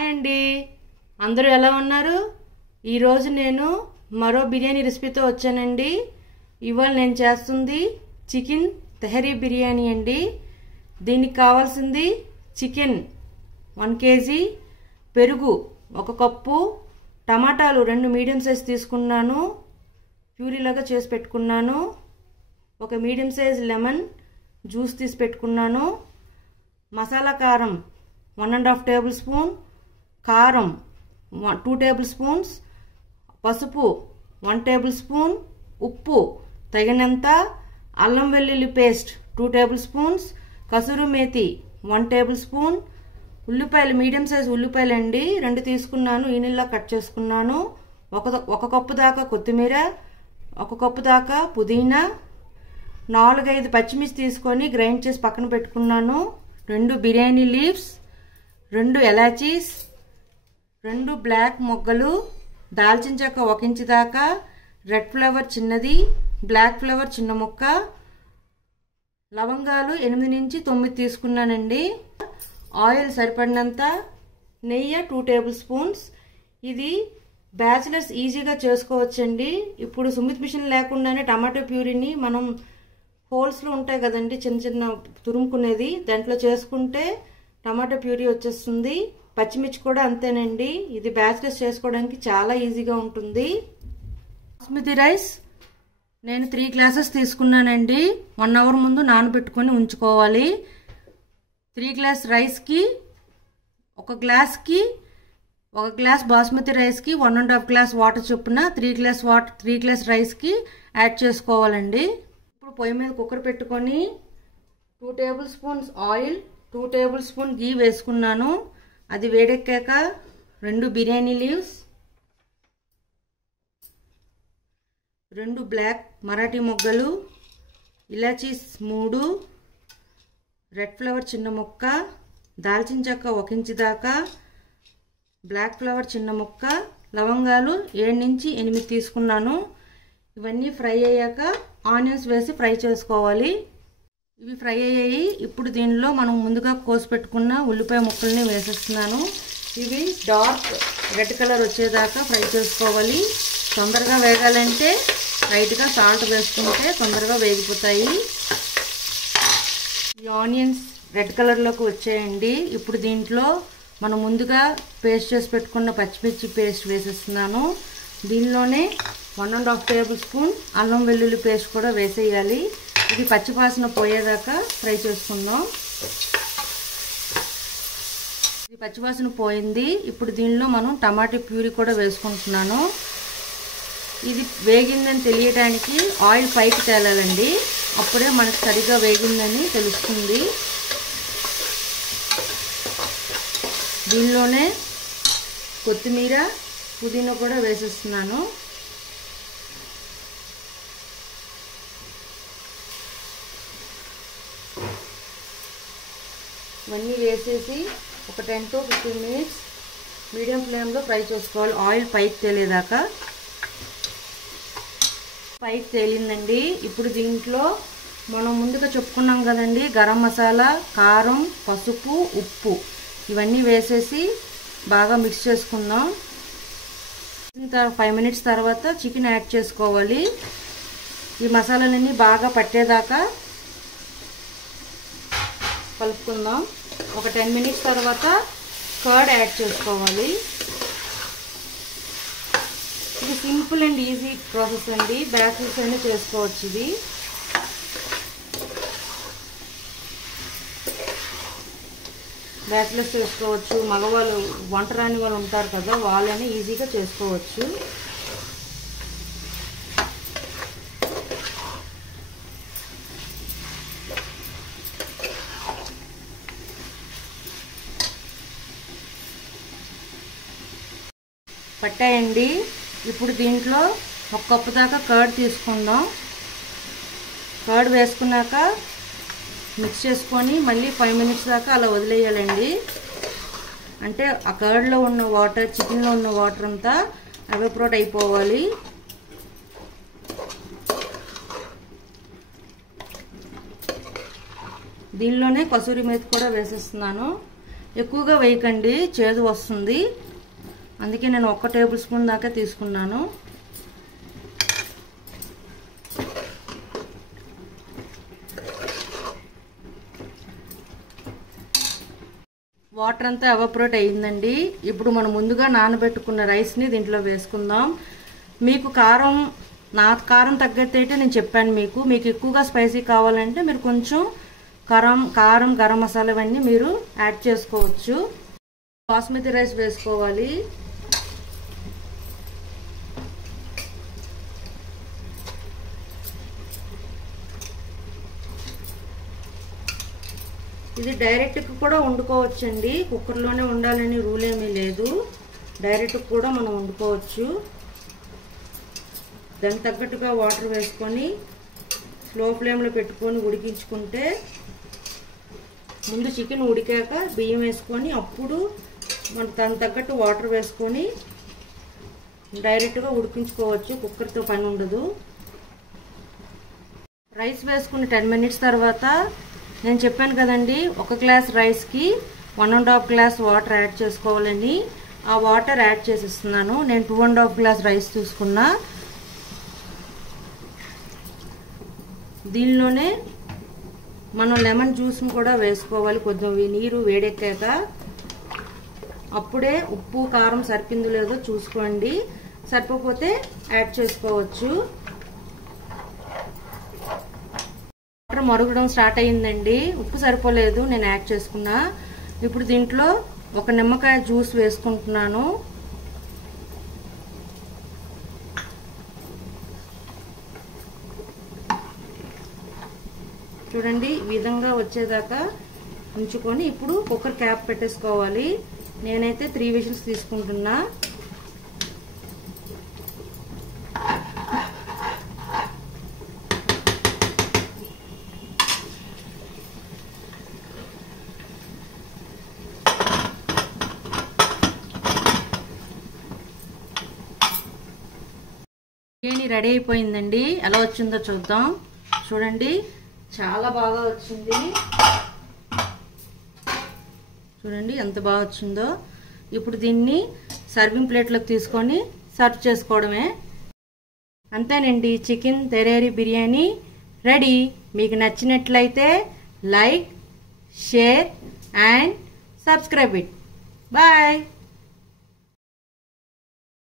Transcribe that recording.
Hi అండి, అందరూ ఎలా ఉన్నారు? ఈరోజు నేను మరో బిర్యానీ రెసిపీతో వచ్చానండి. ఇవాళ నేను చేస్తుంది చికెన్ తెహరీ బిర్యానీ అండి. దీనికి కావాల్సింది చికెన్ 1 kg, పెరుగు 1 కప్పు, టమాటాలు 2 మీడియం సైజ్ తీసుకున్నాను, ప్యూరీలాగా చేసి పెట్టుకున్నాను, 1 మీడియం సైజ్ లెమన్ జ్యూస్ తీసి పెట్టుకున్నాను, మసాలా కారం 1.5 టేబుల్ స్పూన్, కారం 2 టేబుల్ స్పూన్స్, పసుపు 1 టేబుల్ స్పూన్, ఉప్పు తగినంత, అల్లం వెల్లుల్లి paste 2 table spoons, kasuri methi 1 table spoon, ఉల్లిపాయలు మీడియం సైజ్ ఉల్లిపాయలు అండి 2 తీసుకున్నాను, ఈ నీళ్ళ కట్ చేసుకున్నాను, 1 కప్పు దాకా కొత్తిమీర, 1 కప్పు దాకా పుదీనా, 4-5 పచ్చిమిర్చి తీసుకొని గ్రైండ్ చేసి పక్కన పెట్టుకున్నాను, 2 బిర్యానీ లీవ్స్, 2 ఎలాచీస్, 2 బ్లాక్ మొగ్గలు, దాల్చిన చెక్క 1 ఇంచు దాకా, రెడ్ ఫ్లవర్ చిన్నది, బ్లాక్ ఫ్లవర్ చిన్న ముక్క, లవంగాలు 8 నుంచి 9 తీసుకున్నానండి, ఆయిల్ సరిపడినంత, నెయ్యి 2 టేబుల్ స్పూన్స్. ఇది బ్యాచిలర్స్ ఈజీగా చేసుకోవచ్చండి. ఇప్పుడు సుమిత్ మిషన్ లేకుండానే టమాటో ప్యూరీని మనం హోల్స్లో ఉంటాయి కదండి చిన్న చిన్న తురుముకునేది, దాంట్లో చేసుకుంటే టమాటో ప్యూరీ వచ్చేస్తుంది. పచ్చిమిర్చి కూడా అంతేనండి. ఇది బ్యాచిలర్స్ చేసుకోవడానికి చాలా ఈజీగా ఉంటుంది. బాస్మతి రైస్ నేను 3 గ్లాసెస్ తీసుకున్నానండి. 1 అవర్ ముందు నానబెట్టుకొని ఉంచుకోవాలి. 3 గ్లాస్ రైస్కి 1 గ్లాస్కి 1 గ్లాస్ బాస్మతి రైస్కి 1.5 గ్లాస్ వాటర్ చొప్పున 3 గ్లాస్ రైస్కి యాడ్ చేసుకోవాలండి. ఇప్పుడు పొయ్యి మీద కుక్కర్ పెట్టుకొని 2 table spoons oil, 2 tablespoon ghee వేసుకున్నాను. అది వేడెక్కాక 2 బిర్యానీ లీవ్స్, 2 బ్లాక్ మరాఠీ మొగ్గలు, ఇలాచీస్ 3, రెడ్ ఫ్లవర్ చిన్న ముక్క, దాల్చిన చెక్క 1 ఇంచు దాకా, బ్లాక్ ఫ్లవర్ చిన్న ముక్క, లవంగాలు 7 నుంచి 8 తీసుకున్నాను. ఇవన్నీ ఫ్రై అయ్యాక ఆనియన్స్ వేసి ఫ్రై చేసుకోవాలి. ఇవి ఫ్రై అయ్యాయి. ఇప్పుడు దీనిలో మనం ముందుగా కోసి పెట్టుకున్న ఉల్లిపాయ ముక్కల్ని వేసేస్తున్నాను. ఇవి డార్క్ రెడ్ కలర్ వచ్చేదాకా ఫ్రై చేసుకోవాలి. తొందరగా వేగాలంటే లైట్గా సాల్ట్ వేసుకుంటే తొందరగా వేగిపోతాయి. ఈ ఆనియన్స్ రెడ్ కలర్లోకి వచ్చాయండి. ఇప్పుడు దీంట్లో మనం ముందుగా పేస్ట్ చేసి పెట్టుకున్న పచ్చిమిర్చి పేస్ట్ వేసేస్తున్నాను. దీనిలోనే 1.5 టేబుల్ స్పూన్ అల్లం వెల్లుల్లి పేస్ట్ కూడా వేసేయాలి. ఇది పచ్చివాసన పోయేదాకా ఫ్రై చేసుకుందాం. ఇది పచ్చివాసన పోయింది. ఇప్పుడు దీనిలో మనం టమాటా ప్యూరీ కూడా వేసుకుంటున్నాను. ఇది వేగిందని తెలియడానికి ఆయిల్ పైకి తేలాలండి, అప్పుడే మనకు సరిగా వేగిందని తెలుస్తుంది. దీనిలోనే కొత్తిమీర, పుదీనా కూడా వేసేస్తున్నాను. ఇవన్నీ వేసేసి ఒక 10 to 15 మినిట్స్ మీడియం ఫ్లేమ్లో ఫ్రై చేసుకోవాలి, ఆయిల్ పైకి తేలేదాకా. పైకి తేలిందండి. ఇప్పుడు దీంట్లో మనం ముందుగా చెప్పుకున్నాం కదండి, గరం మసాలా, కారం, పసుపు, ఉప్పు ఇవన్నీ వేసేసి బాగా మిక్స్ చేసుకుందాం. 5 మినిట్స్ తర్వాత చికెన్ యాడ్ చేసుకోవాలి. ఈ మసాలాలన్నీ బాగా పట్టేదాకా కలుపుకుందాం. ఒక 10 మినిట్స్ తర్వాత కర్డ్ యాడ్ చేసుకోవాలి. ఇది సింపుల్ అండ్ ఈజీ ప్రాసెస్ అండి, బ్యాచిలర్స్ అయినా చేసుకోవచ్చు. ఇది బ్యాచిలర్స్ చేసుకోవచ్చు, మగవాళ్ళు వంట రాని వాళ్ళు ఉంటారు కదా, వాళ్ళని ఈజీగా చేసుకోవచ్చు. పట్టాయండి. ఇప్పుడు దీంట్లో 1 కప్పు దాకా కర్డ్ తీసుకుందాం. కర్డ్ వేసుకున్నాక మిక్స్ చేసుకొని మళ్ళీ 5 మినిట్స్ దాకా అలా వదిలేయాలండి. అంటే ఆ కర్డ్లో ఉన్న వాటర్, చికెన్లో ఉన్న వాటర్ అంతా ఎవాపరేట్ అయిపోవాలి. దీనిలోనే కసూరి మేతి కూడా వేసేస్తున్నాను. ఎక్కువగా వేయకండి, చేదు వస్తుంది. అందుకే నేను 1 టేబుల్ స్పూన్ దాకా తీసుకున్నాను. వాటర్ అంతా ఎవాపరేట్ అయ్యిందండి. ఇప్పుడు మనం ముందుగా నానబెట్టుకున్న రైస్ని దీంట్లో వేసుకుందాం. మీకు నా కారం తగ్గట్టు అయితే నేను చెప్పాను. మీకు ఎక్కువగా స్పైసీ కావాలంటే మీరు కొంచెం కారం గరం మసాలా ఇవన్నీ మీరు యాడ్ చేసుకోవచ్చు. బాస్మతి రైస్ వేసుకోవాలి. ఇది డైరెక్ట్గా కూడా వండుకోవచ్చండి. కుక్కర్లోనే ఉండాలని రూల్ ఏమీ లేదు. డైరెక్ట్గా కూడా మనం వండుకోవచ్చు. దానికి తగ్గట్టుగా వాటర్ వేసుకొని స్లో ఫ్లేమ్లో పెట్టుకొని ఉడికించుకుంటే, ముందు చికెన్ ఉడికాక బియ్యం వేసుకొని అప్పుడు మనం దానికి తగ్గట్టు వాటర్ వేసుకొని డైరెక్ట్గా ఉడికించుకోవచ్చు. కుక్కర్తో పని ఉండదు. రైస్ వేసుకుని 10 మినిట్స్ తర్వాత నేను చెప్పాను కదండి, 1 గ్లాస్ రైస్కి 1.5 గ్లాస్ వాటర్ యాడ్ చేసుకోవాలని. ఆ వాటర్ యాడ్ చేసిస్తున్నాను. నేను 2.5 గ్లాస్ రైస్ తీసుకున్నా. దీనిలోనే మనం లెమన్ జ్యూస్ని కూడా వేసుకోవాలి. కొంచెం నీరు వేడెక్కాక అప్పుడే ఉప్పు కారం సరిపోయిందో లేదో చూసుకోండి. సరిపోతే యాడ్ చేసుకోవచ్చు. వాటర్ మరుగుడం స్టార్ట్ అయ్యిందండి. ఉప్పు సరిపోలేదు, నేను యాడ్ చేసుకున్నా. ఇప్పుడు దీంట్లో 1 నిమ్మకాయ జ్యూస్ వేసుకుంటున్నాను. చూడండి, ఈ విధంగా వచ్చేదాకా ఉంచుకొని ఇప్పుడు కుక్కర్ క్యాప్ పెట్టేసుకోవాలి. నేనైతే 3 విజిల్స్ తీసుకుంటున్నా. బిర్యానీ రెడీ అయిపోయిందండి. ఎలా వచ్చిందో చూద్దాం. చూడండి, చాలా బాగా వచ్చింది. చూడండి ఎంత బాగా వచ్చిందో. ఇప్పుడు దీన్ని సర్వింగ్ ప్లేట్లోకి తీసుకొని సర్వ్ చేసుకోవడమే. అంతేనండి, చికెన్ తెహరీ బిర్యానీ రెడీ. మీకు నచ్చినట్లయితే like, share and subscribe it. Bye.